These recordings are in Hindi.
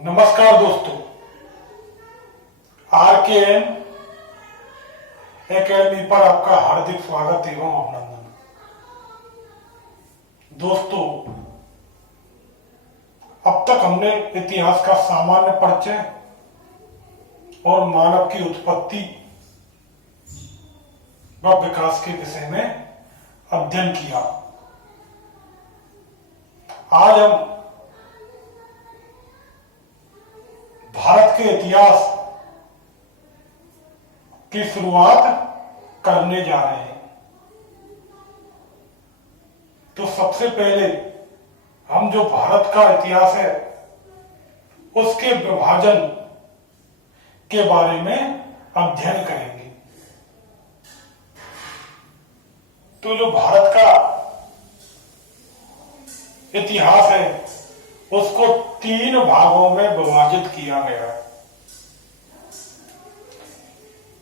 नमस्कार दोस्तों, RKN एकेडमी पर आपका हार्दिक स्वागत एवं अभिनंदन। दोस्तों, अब तक हमने इतिहास का सामान्य परिचय और मानव की उत्पत्ति व विकास के विषय में अध्ययन किया। आज हम भारत के इतिहास की शुरुआत करने जा रहे हैं। तो सबसे पहले हम जो भारत का इतिहास है उसके विभाजन के बारे में अध्ययन करेंगे। तो जो भारत का इतिहास है उसको 3 भागों में विभाजित किया गया है।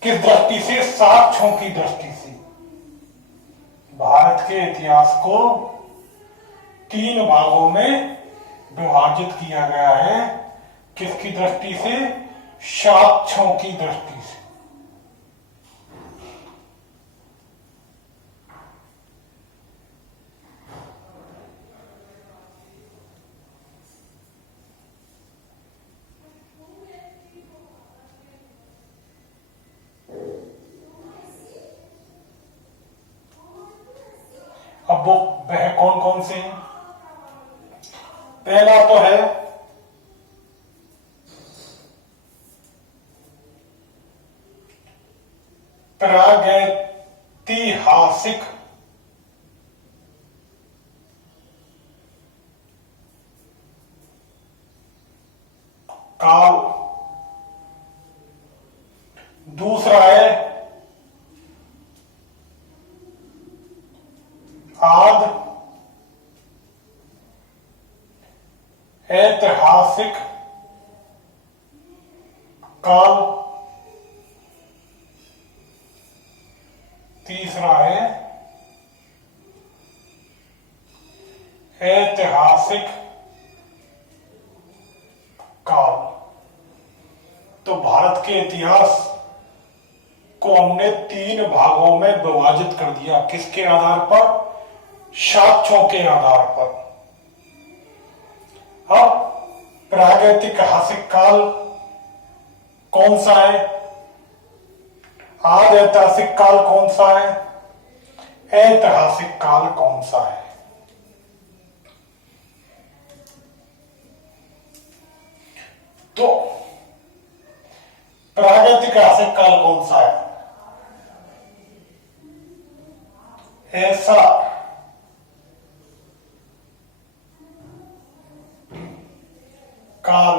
किस दृष्टि से? साक्ष्यों की दृष्टि से। भारत के इतिहास को 3 भागों में विभाजित किया गया है। किसकी दृष्टि से? साक्ष्यों की दृष्टि से। अब वह कौन कौन से हैं? पहला तो है प्रागैतिहासिक काल। दूसरा है आद ऐतिहासिक काल। तीसरा है ऐतिहासिक काल। तो भारत के इतिहास को हमने 3 भागों में विभाजित कर दिया। किसके आधार पर? साक्ष्यों के आधार पर। अब प्रागैतिहासिक काल कौन सा है? आद ऐतिहासिक काल कौन सा है? ऐतिहासिक काल कौन सा है? तो प्रागैतिहासिक काल कौन सा है? ऐसा काल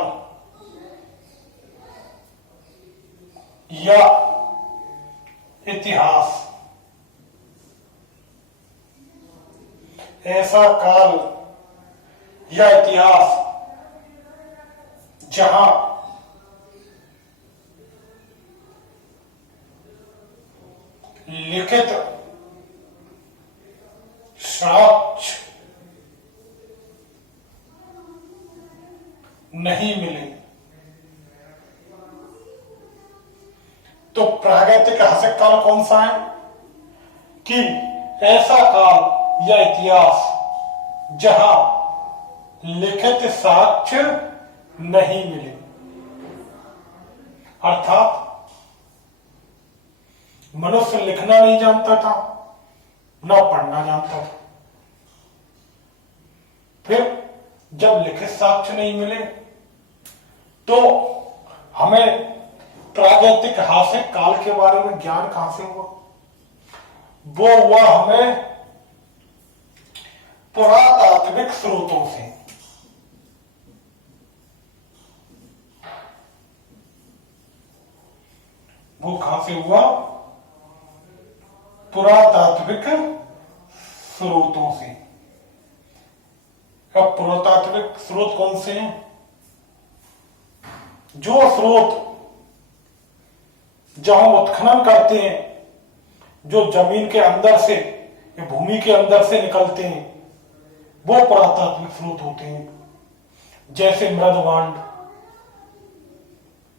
या इतिहास, ऐसा काल या इतिहास जहां लिखित साक्ष्य नहीं मिले। तो प्रागैतिहासिक काल कौन सा है? कि ऐसा काल या इतिहास जहां लिखित साक्ष्य नहीं मिले, अर्थात मनुष्य लिखना नहीं जानता था, ना पढ़ना जानता था। फिर जब लिखित साक्ष्य नहीं मिले तो हमें प्रागैतिहासिक काल के बारे में ज्ञान कहां से हुआ? वो हुआ हमें पुरातात्विक स्रोतों से। वो कहां से हुआ? पुरातात्विक स्रोतों से। अब पुरातात्विक स्रोत कौन से हैं? जो स्रोत जहां उत्खनन करते हैं, जो जमीन के अंदर से या भूमि के अंदर से निकलते हैं, वो पुरातात्विक स्रोत होते हैं। जैसे मृदवांड,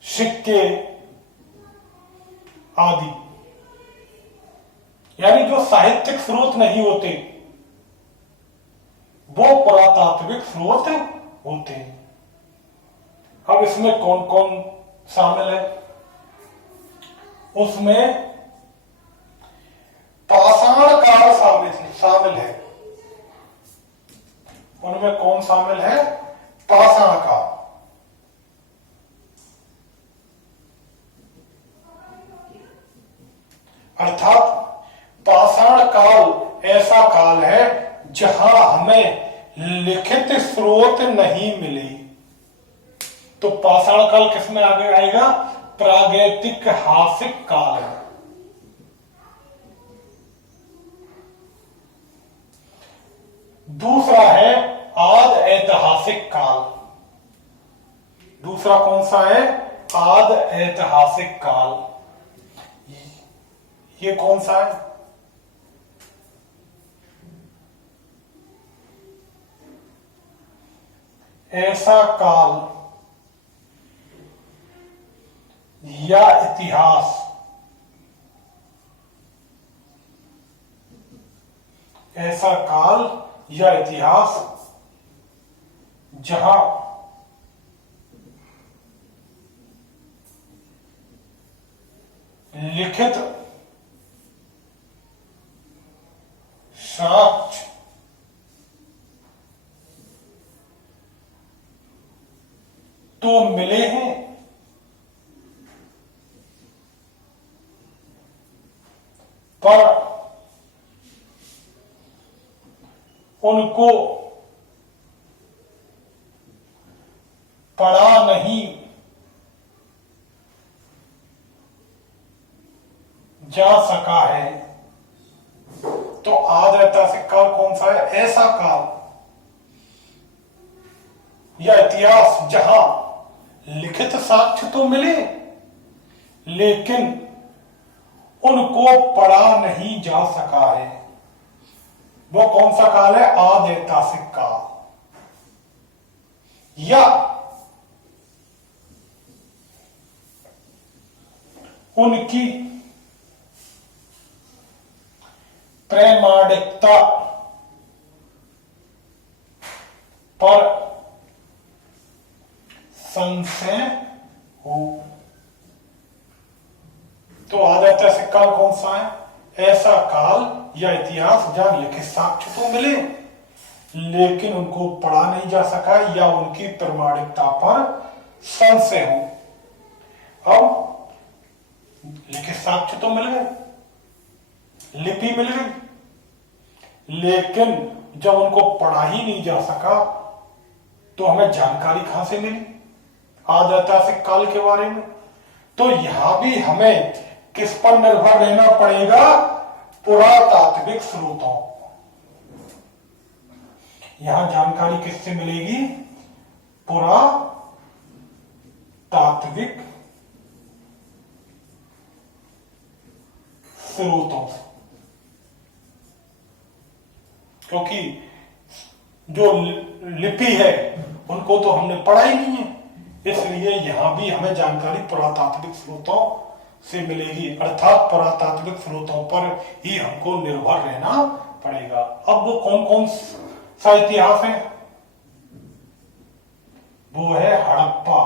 सिक्के आदि, यानी जो साहित्यिक स्रोत नहीं होते वो पुरातात्विक स्रोत होते हैं। अब इसमें कौन कौन शामिल है? उसमें पाषाण काल शामिल है। उनमें कौन शामिल है? पाषाण काल। अर्थात पाषाण काल ऐसा काल है जहां हमें लिखित स्रोत नहीं मिले। तो पाषाण काल किसमें आगे आएगा? प्रागैतिहासिक काल है। दूसरा है आद ऐतिहासिक काल। दूसरा कौन सा है? आद ऐतिहासिक काल। ये कौन सा है? ऐसा काल या इतिहास ऐसा काल या इतिहास जहां लिखित साक्ष्य तो मिले हैं, पर उनको पढ़ा नहीं जा सका है। तो आद ऐतिहासिक काल कौन सा है? ऐसा काल या इतिहास जहां लिखित साक्ष्य तो मिले लेकिन उनको पढ़ा नहीं जा सका है। वो कौन सा काल है? आद ऐतिहासिक काल। या उनकी प्रमाणिकता पर संशय हो। तो आद ऐतिहासिक काल कौन सा है? ऐसा काल या इतिहास जहां लिखित साक्ष्य तो मिले लेकिन उनको पढ़ा नहीं जा सका या उनकी प्रमाणिकता पर संशय हो। अब लिखित साक्ष्य तो मिल गए, लिपि मिल गई, लेकिन जब उनको पढ़ा ही नहीं जा सका तो हमें जानकारी कहां से मिली आद ऐतिहासिक काल के बारे में? तो यहां भी हमें किस पर निर्भर रहना पड़ेगा? पुरातात्विक स्रोतों। यहां जानकारी किससे मिलेगी? पुरातात्विक स्रोतों से, क्योंकि जो लिपि है उनको तो हमने पढ़ा ही नहीं है, इसलिए यहां भी हमें जानकारी पुरातात्विक स्रोतों से मिलेगी। अर्थात पुरातात्विक स्रोतों पर ही हमको निर्भर रहना पड़ेगा। अब वो कौन कौन सा इतिहास है? वो है हड़प्पा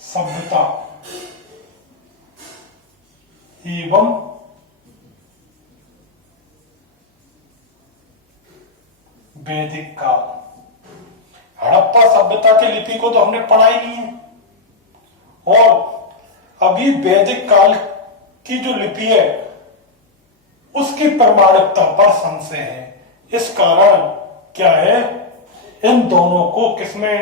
सभ्यता एवं वैदिक काल। हड़प्पा सभ्यता की लिपि को तो हमने पढ़ा ही नहीं है और अभी वैदिक काल की जो लिपि है उसकी प्रमाणिकता पर संशय है। इस कारण क्या है, इन दोनों को किसमें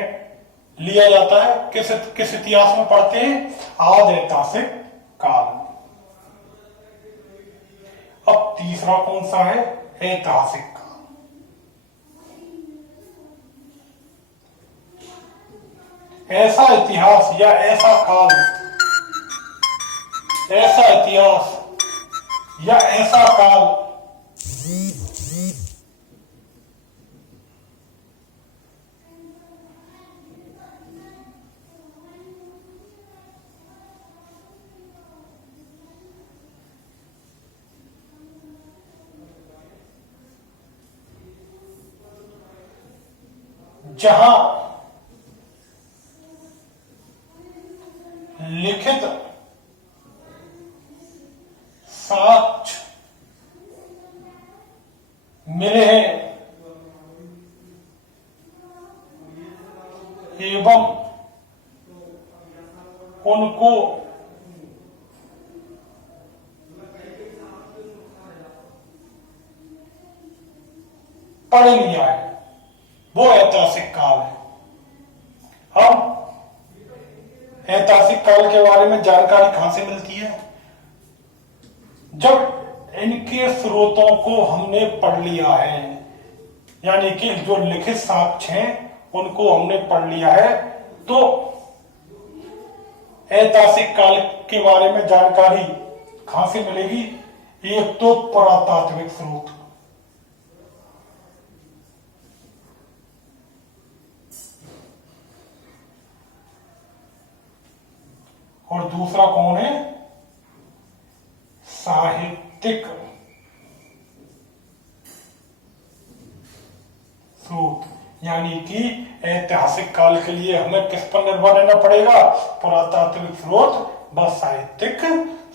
लिया जाता है? किस इतिहास में पढ़ते हैं? आद ऐतिहासिक काल। अब तीसरा कौन सा है? ऐतिहासिक काल। ऐसा इतिहास या ऐसा काल, ऐसा इतिहास या ऐसा काल जहां लिखित साक्ष्य मिले हैं एवं उनको पढ़ लिया है, वो ऐतिहासिक काल है। हम ऐतिहासिक काल के बारे में जानकारी कहां से मिलती है? जब इनके स्रोतों को हमने पढ़ लिया है, यानी कि जो लिखित साक्ष्य हैं उनको हमने पढ़ लिया है, तो ऐतिहासिक काल के बारे में जानकारी कहां से मिलेगी? एक तो पुरातात्विक स्रोत, और दूसरा कौन है? साहित्यिक स्रोत। यानी कि ऐतिहासिक काल के लिए हमें किस पर निर्भर रहना पड़ेगा? पुरातात्विक स्रोत व साहित्यिक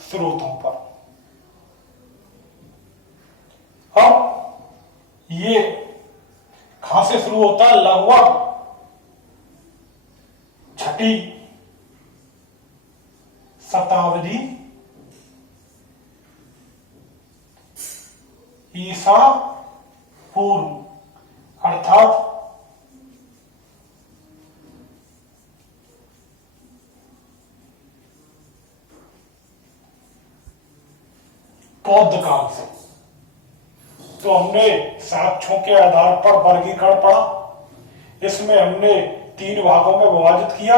स्रोतों पर। अब ये कहां से शुरू होता है? लगभग छठी शताब्दी ईसा पूर्व, अर्थात बौद्ध काल से। तो हमने साक्ष्यों के आधार पर वर्गीकरण पढ़ा। इसमें हमने 3 भागों में विभाजित किया: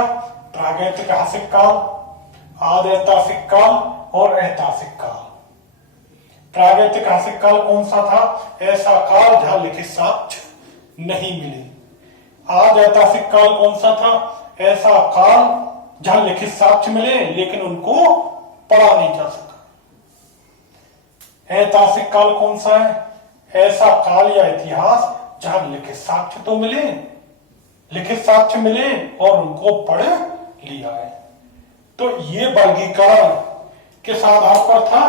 प्रागैतिहासिक काल, आदि ऐतिहासिक काल और ऐतिहासिक काल। प्रागैतिहासिक काल कौन सा था? ऐसा काल जहां लिखित साक्ष्य नहीं मिले। आदि ऐतिहासिक काल कौन सा था? ऐसा काल जहां लिखित साक्ष्य मिले लेकिन उनको पढ़ा नहीं जा सका। ऐतिहासिक काल कौन सा है? ऐसा काल या इतिहास जहां लिखित साक्ष्य तो मिले, लिखित साक्ष्य मिले और उनको पढ़ लिया है। तो ये वर्गीकरण किस आधार पर था?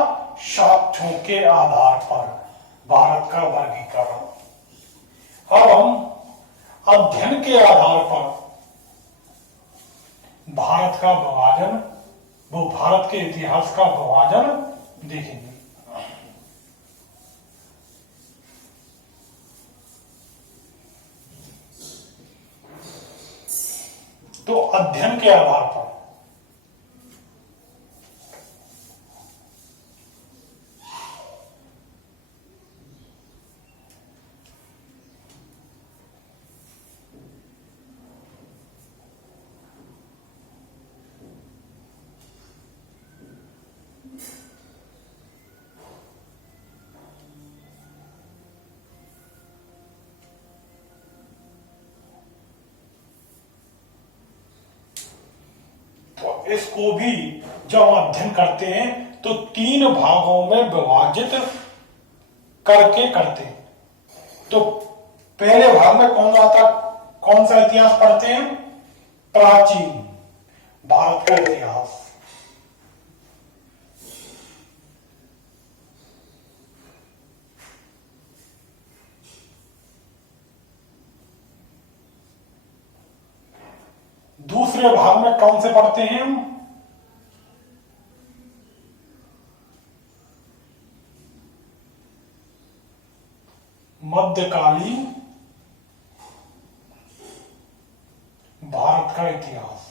साक्ष्यों के आधार पर भारत का वर्गीकरण। अब हम अध्ययन के आधार पर भारत का विभाजन, वो भारत के इतिहास का विभाजन देखेंगे। तो अध्ययन के आधार पर इसको भी जब हम अध्ययन करते हैं तो 3 भागों में विभाजित करके करते हैं। तो पहले भाग में कौन सा इतिहास पढ़ते हैं? प्राचीन भारत का इतिहास। दूसरे भाग में कौन से पढ़ते हैं हम? मध्यकालीन भारत का इतिहास।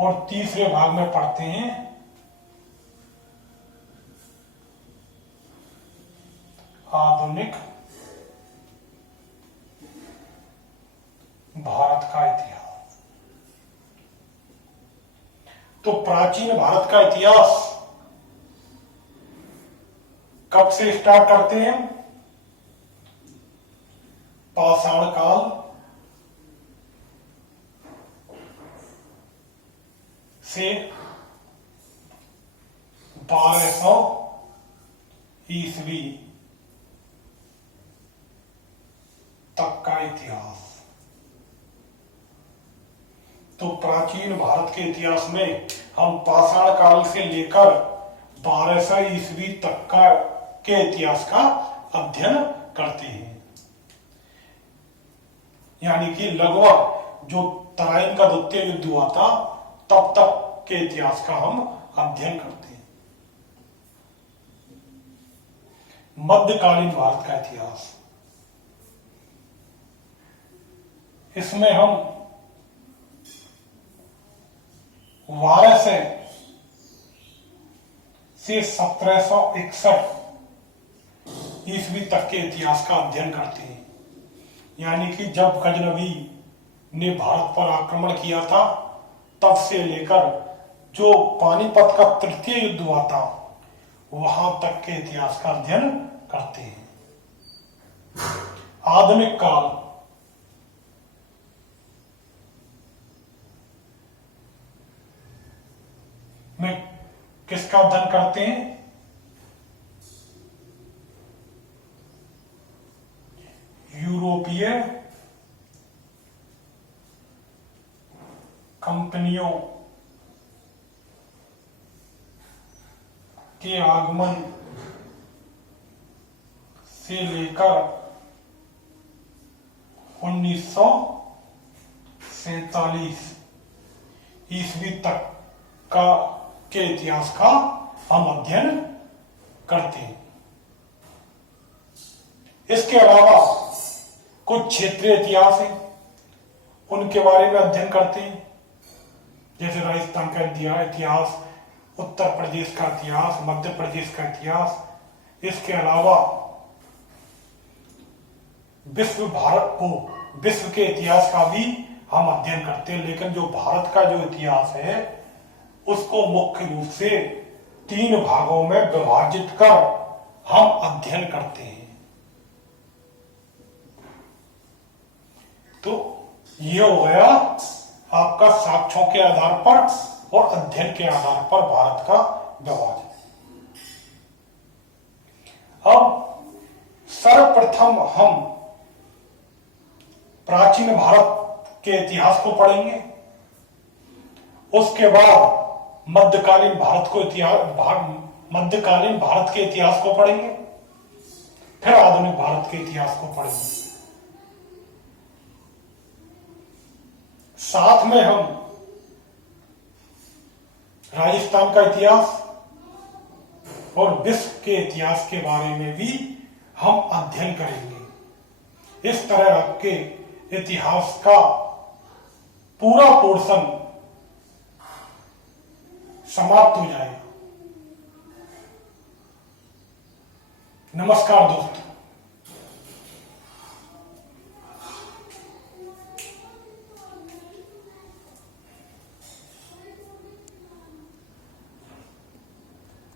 और तीसरे भाग में पढ़ते हैं आधुनिक भारत का इतिहास। तो प्राचीन भारत का इतिहास कब से स्टार्ट करते हैं? पाषाण काल से 1200 ईस्वी तक का इतिहास। तो प्राचीन भारत के इतिहास में हम पाषाण काल से लेकर 1200 ईस्वी तक के इतिहास का अध्ययन करते हैं। यानी कि लगभग जो तराइन का द्वितीय युद्ध हुआ था तब तक के इतिहास का हम अध्ययन करते हैं। मध्यकालीन भारत का इतिहास, इसमें हम 1200 से 1761 ईस्वी तक के इतिहास का अध्ययन करते हैं। यानी कि जब गजनवी ने भारत पर आक्रमण किया था तब से लेकर जो पानीपत का तृतीय युद्ध हुआ था वहां तक के इतिहास का अध्ययन करते हैं। आधुनिक काल, में किसका अध्ययन करते हैं? यूरोपीय कंपनियों के आगमन से लेकर 1947 ईस्वी तक के इतिहास का हम अध्ययन करते हैं। इसके अलावा कुछ क्षेत्रीय इतिहास हैं, उनके बारे में अध्ययन करते हैं, जैसे राजस्थान का इतिहास, उत्तर प्रदेश का इतिहास, मध्य प्रदेश का इतिहास। इसके अलावा विश्व के इतिहास का भी हम अध्ययन करते हैं। लेकिन जो भारत का जो इतिहास है उसको मुख्य रूप से 3 भागों में विभाजित कर हम अध्ययन करते हैं। तो ये हो गया आपका साक्ष्यों के आधार पर और अध्ययन के आधार पर भारत का विभाजन। अब सर्वप्रथम हम प्राचीन भारत के इतिहास को पढ़ेंगे, उसके बाद मध्यकालीन भारत के इतिहास को पढ़ेंगे, फिर आधुनिक भारत के इतिहास को पढ़ेंगे। साथ में हम राजस्थान का इतिहास और विश्व के इतिहास के बारे में भी हम अध्ययन करेंगे। इस तरह आपके इतिहास का पूरा पोर्शन समाप्त हो जाएगा। नमस्कार दोस्तों।